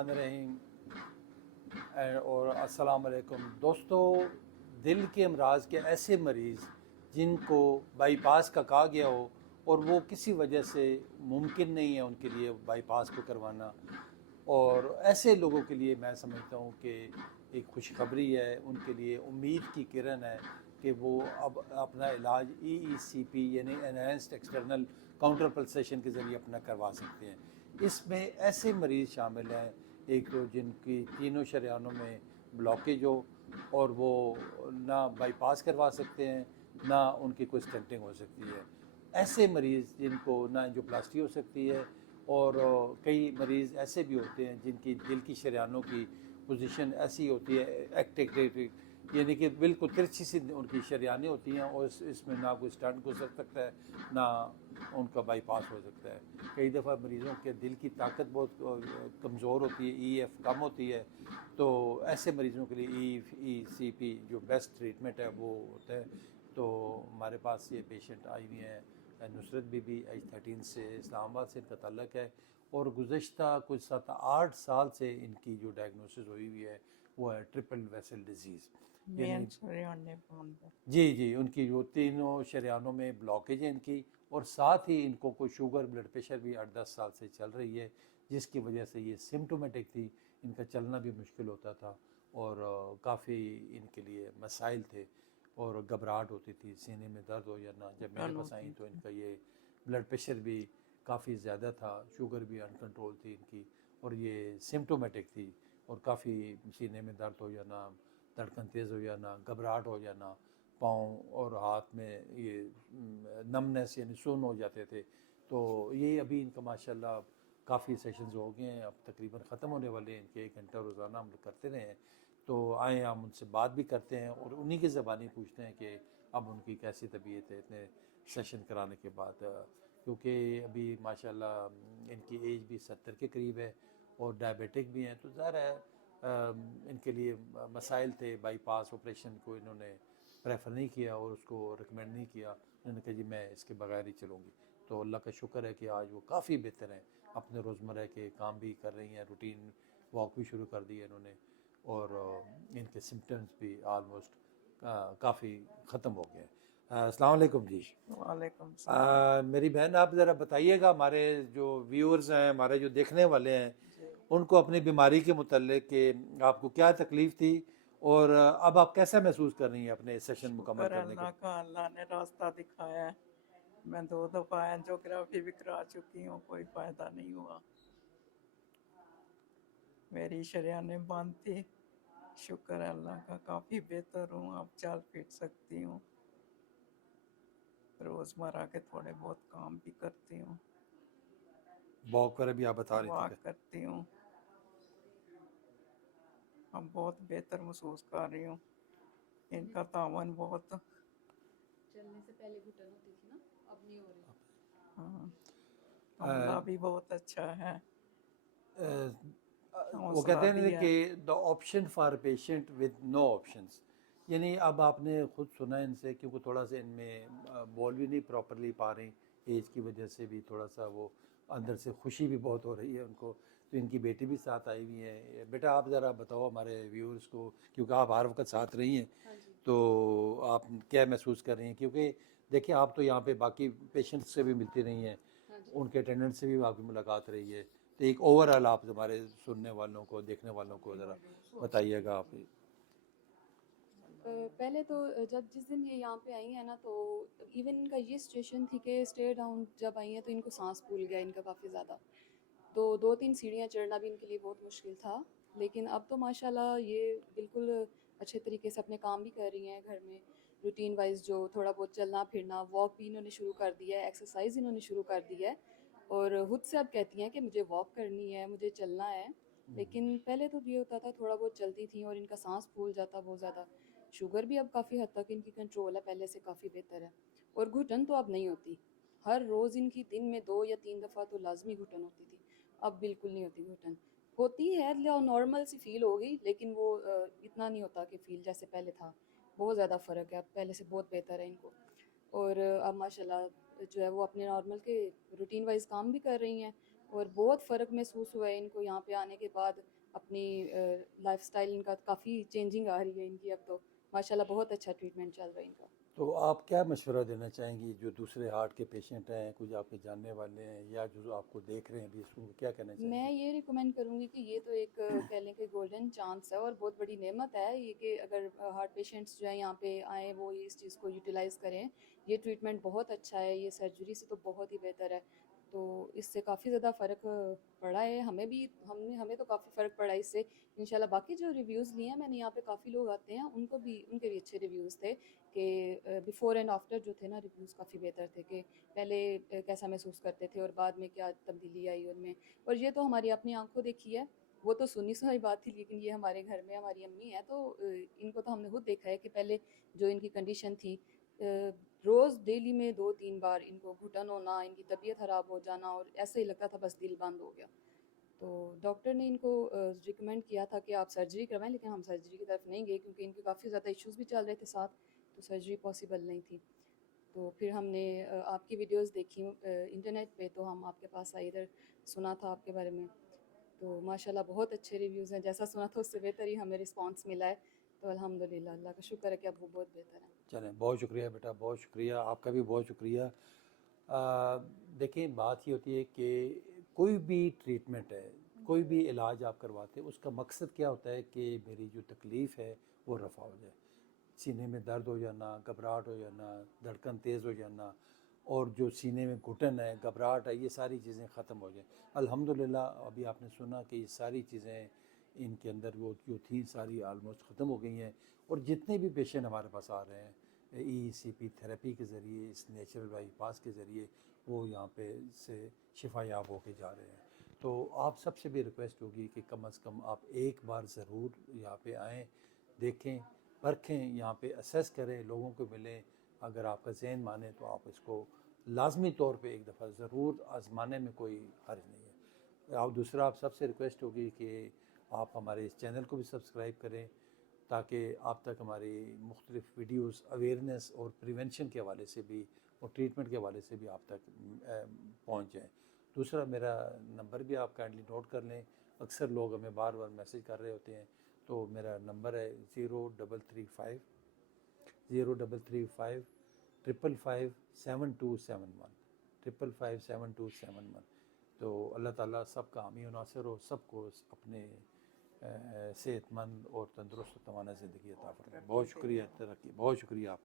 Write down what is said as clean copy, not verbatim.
रहीम और अस्सलाम वालेकुम दोस्तों। दिल के अमराज के ऐसे मरीज़ जिनको बाईपास का कहा गया हो और वो किसी वजह से मुमकिन नहीं है उनके लिए बाईपास को करवाना, और ऐसे लोगों के लिए मैं समझता हूँ कि एक खुशखबरी है, उनके लिए उम्मीद की किरण है कि वो अब अपना इलाज EECP यानी एनहेंस्ड एक्सटर्नल काउंटर पल्सेशन के ज़रिए अपना करवा सकते हैं। इसमें ऐसे मरीज़ शामिल हैं, एक तो जिनकी तीनों शरियानों में ब्लॉकेज हो और वो ना बाईपास करवा सकते हैं ना उनकी कोई स्टेंटिंग हो सकती है। ऐसे मरीज़ जिनको ना एंजियोप्लास्टी हो सकती है, और कई मरीज़ ऐसे भी होते हैं जिनकी दिल की शरियानों की पोजीशन ऐसी होती है एक्टिव, यानी कि बिल्कुल तिरछी सी उनकी शरियानें होती हैं और इसमें ना कोई स्टंट हो सकता है ना उनका बाईपास हो सकता है। कई दफ़ा मरीज़ों के दिल की ताकत बहुत कमज़ोर होती है, EF कम होती है, तो ऐसे मरीज़ों के लिए EECP जो बेस्ट ट्रीटमेंट है वो होता है। तो हमारे पास ये पेशेंट आई हुई हैं नुसरत बीबी, एज 13 से, इस्लामाबाद से इनका ताल्लुक़ है, और गुज़श्ता कुछ 7-8 साल से इनकी जो डायग्नोसिस हुई हुई है वो है ट्रिपल वेसल डिजीज़, यानी जी जी उनकी जो तीनों शरियानों में ब्लॉकेज है इनकी, और साथ ही इनको कोई शुगर ब्लड प्रेशर भी 8-10 साल से चल रही है, जिसकी वजह से ये सिम्टोमेटिक थी, इनका चलना भी मुश्किल होता था और काफ़ी इनके लिए मसाइल थे, और घबराहट होती थी, सीने में दर्द हो जाना। जब मेरे पास आई तो इनका ये ब्लड प्रेशर भी काफ़ी ज़्यादा था, शुगर भी अनकंट्रोल थी इनकी, और ये सिम्टोमेटिक थी, और काफ़ी सीने में दर्द हो जाना, धड़कन तेज़ हो जाना, घबराहट हो जाना, पाँव और हाथ में ये नमनेस यानी सुन्न हो जाते थे। तो ये अभी इनका माशाल्लाह काफ़ी सेशंस हो गए हैं, अब तकरीबन ख़त्म होने वाले हैं इनके, 1 घंटा रोज़ाना हम लोग करते रहे हैं। तो आए हम उनसे बात भी करते हैं और उन्हीं की ज़बानी पूछते हैं कि अब उनकी कैसी तबीयत है इतने सेशन कराने के बाद, क्योंकि अभी माशाल्लाह इनकी एज भी 70 के करीब है और डायबिटिक भी हैं, तो ज़ाहिर है इनके लिए मसाइल थे। बाईपास ऑपरेशन को इन्होंने प्रेफर नहीं किया और उसको रिकमेंड नहीं किया, उन्होंने कहा जी मैं इसके बगैर ही चलूँगी। तो अल्लाह का शुक्र है कि आज वो काफ़ी बेहतर हैं, अपने रोज़मर्रा के काम भी कर रही हैं, रूटीन वॉक भी शुरू कर दी है इन्होंने, और इनके सिम्टम्स भी आलमोस्ट काफ़ी ख़त्म हो गए हैं। अस्सलाम वालेकुम जी। वालेकुम सलाम। मेरी बहन आप ज़रा बताइएगा, हमारे जो व्यूअर्स हैं, हमारे जो देखने वाले हैं, उनको अपनी बीमारी के मुतल्लिक कि आपको क्या तकलीफ़ थी और अब आप कैसा महसूस कर रही हैं अपने सेशन मुकम्मल शुक्र करने के अल्लाह बाद? का, अल्लाह ने रास्ता दिखाया है। मैं 2 दफ़ा एंजियोग्राफी भी करा चुकी हूँ, कोई फ़ायदा नहीं हुआ। मेरी शरेयानें बंद थी। शुक्र है अल्लाह का, काफ़ी बेहतर हूँ, अब चल फिर सकती हूँ। रोज़मर्रा के थोड़े बहुत काम भी करती हूँ, वॉक वगैरह भी आप बता रही थी वॉक कि करती हूँ। अब बहुत बेहतर महसूस कर रही हूँ। इनका तावन बहुत, चलने से पहले घुटन होती थी ना, अब नहीं हो रही। हाँ, अ, अमला भी बहुत अच्छा है, अ, वो हौसला कहते हैं भी ना है। कि the option for patient with no options, यानी अब आपने खुद सुना इनसे, क्योंकि थोड़ा सा इनमें बोल भी नहीं प्रॉपरली पा रही, एज की वजह से भी थोड़ा सा वो अंदर से खुशी भी बहुत हो रही है उनको। तो इनकी बेटी भी साथ आई हुई है। बेटा आप ज़रा बताओ हमारे व्यूअर्स को, क्योंकि आप हर वक्त साथ रही हैं, हाँ जी। तो आप क्या महसूस कर रही हैं? क्योंकि देखिए आप तो यहाँ पे बाकी पेशेंट्स से भी मिलती रही हैं, हाँ जी। उनके अटेंडेंट से भी आपकी मुलाकात रही है, तो एक ओवरऑल आप हमारे सुनने वालों को, देखने वालों को ज़रा बताइएगा आप। पहले तो जब जिस दिन ये यहाँ पे आई हैं ना, तो इवन इनका ये सिचुएशन थी कि स्टे डाउन जब आई हैं तो इनको सांस फूल गया इनका काफ़ी ज़्यादा, तो 2-3 सीढ़ियाँ चढ़ना भी इनके लिए बहुत मुश्किल था। लेकिन अब तो माशाल्लाह ये बिल्कुल अच्छे तरीके से अपने काम भी कर रही हैं घर में, रूटीन वाइज जो थोड़ा बहुत चलना फिरना, वॉक भी इन्होंने शुरू कर दिया है, एक्सरसाइज इन्होंने शुरू कर दी है, और खुद से अब कहती हैं कि मुझे वॉक करनी है, मुझे चलना है। लेकिन पहले तो ये होता था, थोड़ा बहुत चलती थी और इनका सांस फूल जाता बहुत ज़्यादा। शुगर भी अब काफ़ी हद तक इनकी कंट्रोल है, पहले से काफ़ी बेहतर है। और घुटन तो अब नहीं होती, हर रोज़ इनकी दिन में 2 या 3 दफ़ा तो लाजमी घुटन होती थी, अब बिल्कुल नहीं होती घुटन। होती है नॉर्मल सी फील हो गई, लेकिन वो इतना नहीं होता कि फील जैसे पहले था। बहुत ज़्यादा फ़र्क है, अब पहले से बहुत बेहतर है इनको। और अब माशाल्लाह जो है वो अपने नॉर्मल के रूटीन वाइज काम भी कर रही हैं, और बहुत फ़र्क महसूस हुआ है इनको यहाँ पे आने के बाद। अपनी लाइफस्टाइल इनका काफ़ी चेंजिंग आ रही है इनकी अब तो। माशाल्लाह बहुत अच्छा ट्रीटमेंट चल रहा है इनका। तो आप क्या मशवरा देना चाहेंगी जो दूसरे हार्ट के पेशेंट हैं, कुछ आपके जानने वाले हैं या जो आपको देख रहे हैं अभी, इसको क्या कहना मैं चाहेंगे? ये रिकमेंड करूँगी कि ये तो एक कह लें कि गोल्डन चांस है और बहुत बड़ी नेमत है ये, कि अगर हार्ट पेशेंट्स जो है यहाँ पे आएँ, वो इस चीज़ को यूटिलाइज़ करें। ये ट्रीटमेंट बहुत अच्छा है, ये सर्जरी से तो बहुत ही बेहतर है। तो इससे काफ़ी ज़्यादा फ़र्क पड़ा है हमें भी, हमें तो काफ़ी फ़र्क पड़ा है इससे। इंशाल्लाह बाकी जो रिव्यूज़ लिए हैं मैंने, यहाँ पे काफ़ी लोग आते हैं, उनके भी अच्छे रिव्यूज़ थे कि बिफ़ोर एंड आफ्टर जो थे ना, रिव्यूज़ काफ़ी बेहतर थे कि पहले कैसा महसूस करते थे और बाद में क्या तब्दीली आई उनमें। और ये तो हमारी अपनी आंखों देखी है, वो तो सुनी सुनाई बात थी, लेकिन ये हमारे घर में हमारी अम्मी है तो इनको तो हमने खुद देखा है कि पहले जो इनकी कंडीशन थी, रोज़ डेली में 2-3 बार इनको घुटन होना, इनकी तबीयत ख़राब हो जाना, और ऐसे ही लगता था बस दिल बंद हो गया। तो डॉक्टर ने इनको रिकमेंड किया था कि आप सर्जरी करवाएं, लेकिन हम सर्जरी की तरफ नहीं गए क्योंकि इनके काफ़ी ज़्यादा इश्यूज़ भी चल रहे थे साथ, तो सर्जरी पॉसिबल नहीं थी। तो फिर हमने आपकी वीडियोस देखी इंटरनेट पे, तो हम आपके पास आए, इधर सुना था आपके बारे में। तो माशाल्लाह बहुत अच्छे रिव्यूज़ हैं, जैसा सुना था उससे बेहतर ही हमें रिस्पांस मिला है। तो अल्हम्दुलिल्लाह, अल्लाह का शुक्र है कि अब वो बहुत बेहतर हैं। चलें, बहुत शुक्रिया बेटा, बहुत शुक्रिया, आपका भी बहुत शुक्रिया। देखिए, बात ये होती है कि कोई भी ट्रीटमेंट है, कोई भी इलाज आप करवाते हैं, उसका मकसद क्या होता है कि मेरी जो तकलीफ़ है वो रफ़ा हो जाए। सीने में दर्द हो जाना, घबराहट हो जाना, धड़कन तेज़ हो जाना, और जो सीने में घुटन है, घबराहट है, ये सारी चीज़ें ख़त्म हो जाएं। अल्हम्दुलिल्लाह, अभी आपने सुना कि ये सारी चीज़ें इनके अंदर वो जो थी सारी आलमोस्ट ख़त्म हो गई हैं। और जितने भी पेशेंट हमारे पास आ रहे हैं, ECP थेरेपी के ज़रिए, इस नेचुरल बाईपास के ज़रिए, वो यहाँ पे से शिफा याब होके जा रहे हैं। तो आप सबसे भी रिक्वेस्ट होगी कि कम से कम आप एक बार ज़रूर यहाँ पे आएँ, देखें, परखें, यहाँ पे असेस करें, लोगों को मिलें। अगर आपका ज़हन माने तो आप इसको लाजमी तौर पे एक दफ़ा ज़रूर आज़माने में कोई हर्ज नहीं है। और दूसरा, आप सबसे रिक्वेस्ट होगी कि आप हमारे इस चैनल को भी सब्सक्राइब करें, ताकि आप तक हमारी मुख्तलिफ़ वीडियोस अवेयरनेस और प्रिवेंशन के हवाले से भी और ट्रीटमेंट के हवाले से भी आप तक पहुंच जाएं। दूसरा, मेरा नंबर भी आप काइंडली नोट कर लें, अक्सर लोग हमें बार बार मैसेज कर रहे होते हैं। तो मेरा नंबर है 0335 5557271 तो अल्लाह ताला सबका हामी और नासिर हो, सबको अपने सेहतमंद और तंदुरुस्त तवाना ज़िंदगी अता फरमाए। बहुत शुक्रिया, तरक्की, बहुत शुक्रिया आप।